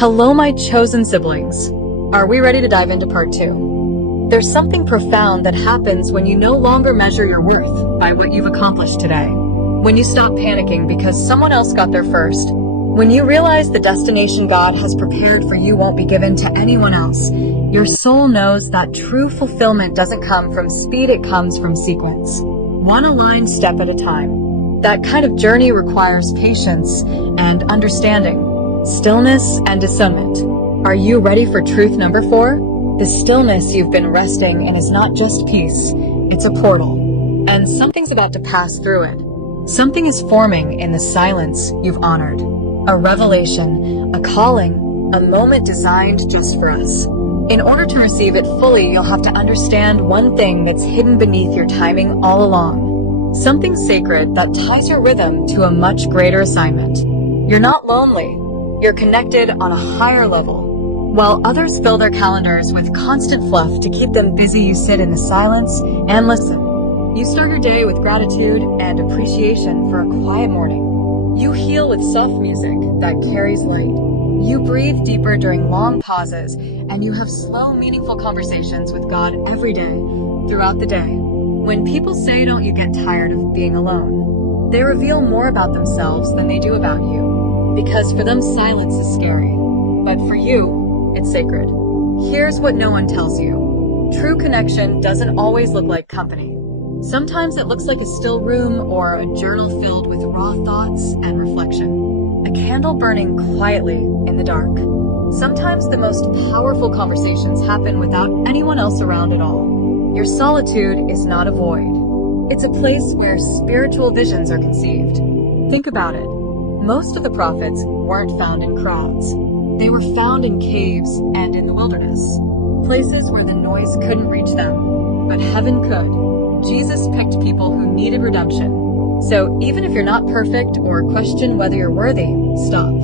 Hello, my chosen siblings. Are we ready to dive into part 2? There's something profound that happens when you no longer measure your worth by what you've accomplished today. When you stop panicking because someone else got there first. When you realize the destination God has prepared for you won't be given to anyone else. Your soul knows that true fulfillment doesn't come from speed, it comes from sequence. One aligned step at a time. That kind of journey requires patience and understanding. Stillness and discernment. Are you ready for truth number 4? The stillness you've been resting in is not just peace, it's a portal. And something's about to pass through it. Something is forming in the silence you've honored. A revelation, a calling, a moment designed just for us. In order to receive it fully, you'll have to understand one thing that's hidden beneath your timing all along. Something sacred that ties your rhythm to a much greater assignment. You're not lonely. You're connected on a higher level. While others fill their calendars with constant fluff to keep them busy, you sit in the silence and listen. You start your day with gratitude and appreciation for a quiet morning. You heal with soft music that carries light. You breathe deeper during long pauses, and you have slow, meaningful conversations with God every day, throughout the day. When people say, "Don't you get tired of being alone?" they reveal more about themselves than they do about you. Because for them, silence is scary. But for you, it's sacred. Here's what no one tells you. True connection doesn't always look like company. Sometimes it looks like a still room or a journal filled with raw thoughts and reflection. A candle burning quietly in the dark. Sometimes the most powerful conversations happen without anyone else around at all. Your solitude is not a void. It's a place where spiritual visions are conceived. Think about it. Most of the prophets weren't found in crowds. They were found in caves and in the wilderness. Places where the noise couldn't reach them, but heaven could. Jesus picked people who needed redemption. So even if you're not perfect or question whether you're worthy, stop.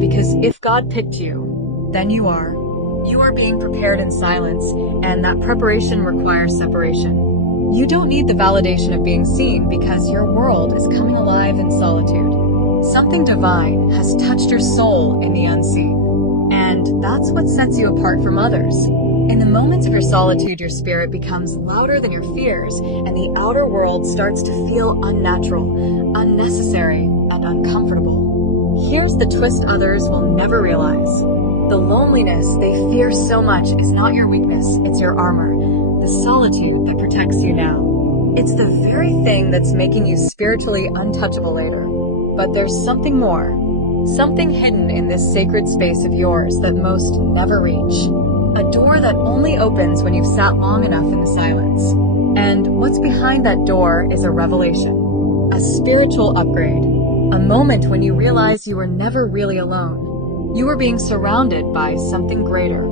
Because if God picked you, then you are. You are being prepared in silence, and that preparation requires separation. You don't need the validation of being seen because your world is coming alive in solitude. Something divine has touched your soul in the unseen. And that's what sets you apart from others. In the moments of your solitude, your spirit becomes louder than your fears, and the outer world starts to feel unnatural, unnecessary, and uncomfortable. Here's the twist others will never realize. The loneliness they fear so much is not your weakness, it's your armor. The solitude that protects you now. It's the very thing that's making you spiritually untouchable later. But there's something more. Something hidden in this sacred space of yours that most never reach. A door that only opens when you've sat long enough in the silence. And what's behind that door is a revelation. A spiritual upgrade. A moment when you realize you were never really alone. You were being surrounded by something greater.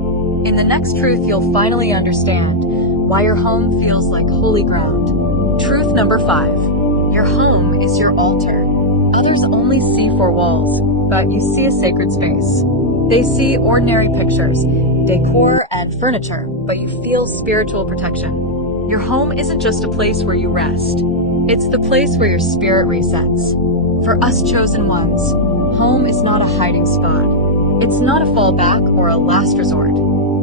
In the next truth, you'll finally understand why your home feels like holy ground. Truth number 5. Your home is your altar. Others only see 4 walls, but you see a sacred space. They see ordinary pictures, decor, and furniture, but you feel spiritual protection. Your home isn't just a place where you rest. It's the place where your spirit resets. For us chosen ones, home is not a hiding spot. It's not a fallback or a last resort.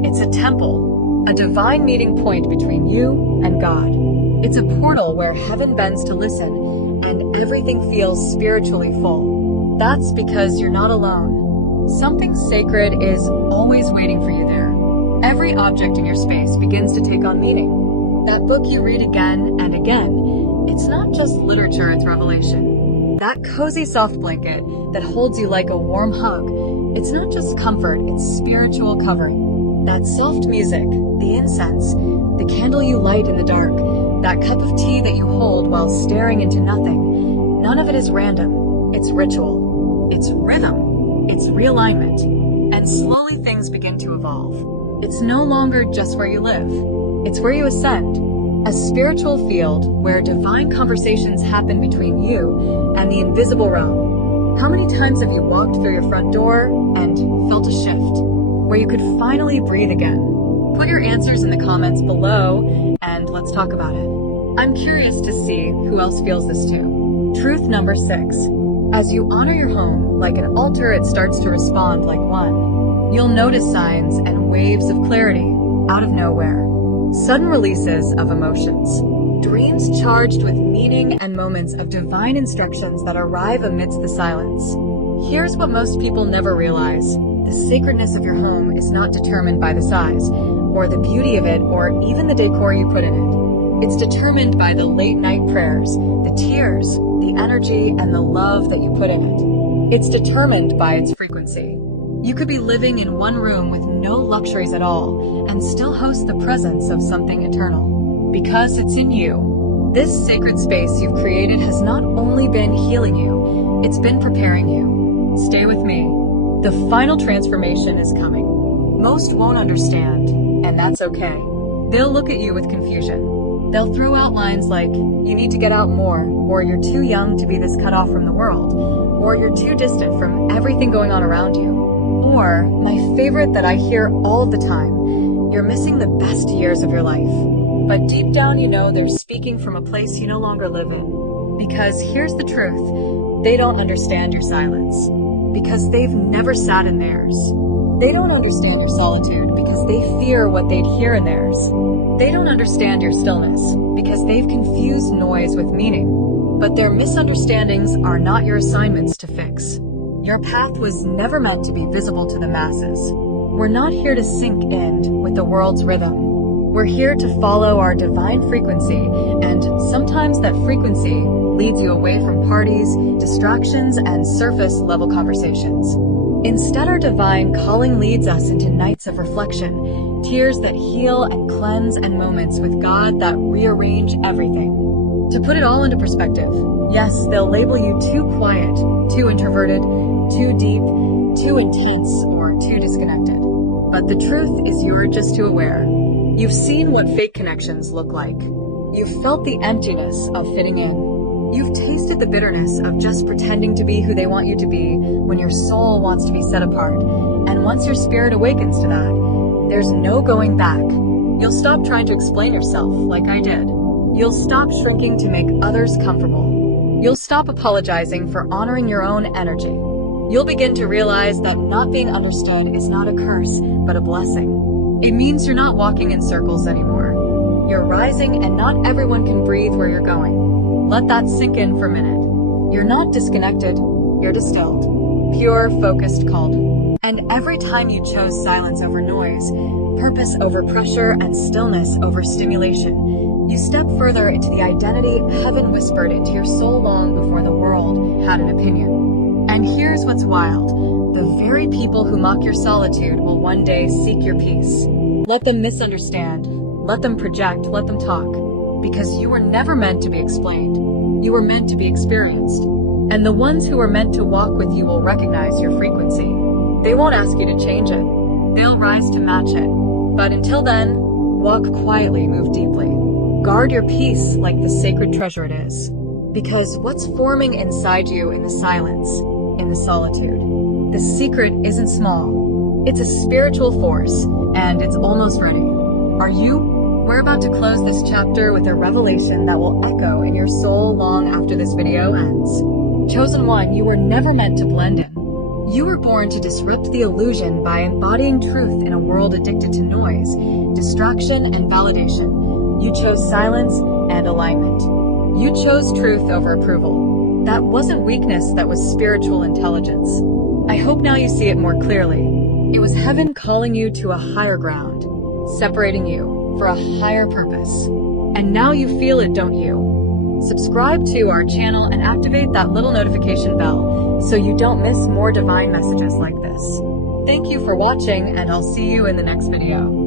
It's a temple, a divine meeting point between you and God. It's a portal where heaven bends to listen, and everything feels spiritually full. That's because you're not alone. Something sacred is always waiting for you there. Every object in your space begins to take on meaning. That book you read again and again, it's not just literature, it's revelation. That cozy soft blanket that holds you like a warm hug, it's not just comfort, it's spiritual covering. That soft music, the incense, the candle you light in the dark, that cup of tea that you hold while staring into nothing, none of it is random. It's ritual. It's rhythm. It's realignment. And slowly things begin to evolve. It's no longer just where you live. It's where you ascend. A spiritual field where divine conversations happen between you and the invisible realm. How many times have you walked through your front door and felt a shift, where you could finally breathe again? Put your answers in the comments below, and let's talk about it. I'm curious to see who else feels this too. Truth number 6. As you honor your home like an altar, it starts to respond like one. You'll notice signs and waves of clarity out of nowhere. Sudden releases of emotions. Dreams charged with meaning and moments of divine instructions that arrive amidst the silence. Here's what most people never realize. The sacredness of your home is not determined by the size, or the beauty of it, or even the decor you put in it. It's determined by the late-night prayers, the tears, the energy, and the love that you put in it. It's determined by its frequency. You could be living in one room with no luxuries at all, and still host the presence of something eternal. Because it's in you. This sacred space you've created has not only been healing you, it's been preparing you. Stay with me. The final transformation is coming. Most won't understand, and that's okay. They'll look at you with confusion. They'll throw out lines like, you need to get out more, or you're too young to be this cut off from the world, or you're too distant from everything going on around you. Or, my favorite that I hear all the time, you're missing the best years of your life. But deep down you know they're speaking from a place you no longer live in. Because here's the truth, they don't understand your silence. Because they've never sat in theirs. They don't understand your solitude because they fear what they'd hear in theirs. They don't understand your stillness because they've confused noise with meaning. But their misunderstandings are not your assignments to fix. Your path was never meant to be visible to the masses. We're not here to sink in with the world's rhythm. We're here to follow our divine frequency, and sometimes that frequency leads you away from parties, distractions, and surface-level conversations. Instead, our divine calling leads us into nights of reflection, tears that heal and cleanse, and moments with God that rearrange everything. To put it all into perspective, yes, they'll label you too quiet, too introverted, too deep, too intense, or too disconnected. But the truth is you're just too aware. You've seen what fake connections look like. You've felt the emptiness of fitting in. You've tasted the bitterness of just pretending to be who they want you to be when your soul wants to be set apart. And once your spirit awakens to that, there's no going back. You'll stop trying to explain yourself like I did. You'll stop shrinking to make others comfortable. You'll stop apologizing for honoring your own energy. You'll begin to realize that not being understood is not a curse, but a blessing. It means you're not walking in circles anymore. You're rising, and not everyone can breathe where you're going. Let that sink in for a minute. You're not disconnected, you're distilled. Pure, focused, called. And every time you chose silence over noise, purpose over pressure, and stillness over stimulation, you step further into the identity heaven whispered into your soul long before the world had an opinion. And here's what's wild. The very people who mock your solitude will one day seek your peace. Let them misunderstand. Let them project. Let them talk. Because you were never meant to be explained. You were meant to be experienced. And the ones who are meant to walk with you will recognize your frequency. They won't ask you to change it. They'll rise to match it. But until then, walk quietly, move deeply. Guard your peace like the sacred treasure it is. Because what's forming inside you in the silence, in the solitude, the secret isn't small. It's a spiritual force, and it's almost ready. Are you? We're about to close this chapter with a revelation that will echo in your soul long after this video ends. Chosen one, you were never meant to blend in. You were born to disrupt the illusion by embodying truth in a world addicted to noise, distraction, and validation. You chose silence and alignment. You chose truth over approval. That wasn't weakness, that was spiritual intelligence. I hope now you see it more clearly. It was heaven calling you to a higher ground, separating you for a higher purpose. And now you feel it, don't you? Subscribe to our channel and activate that little notification bell so you don't miss more divine messages like this. Thank you for watching, and I'll see you in the next video.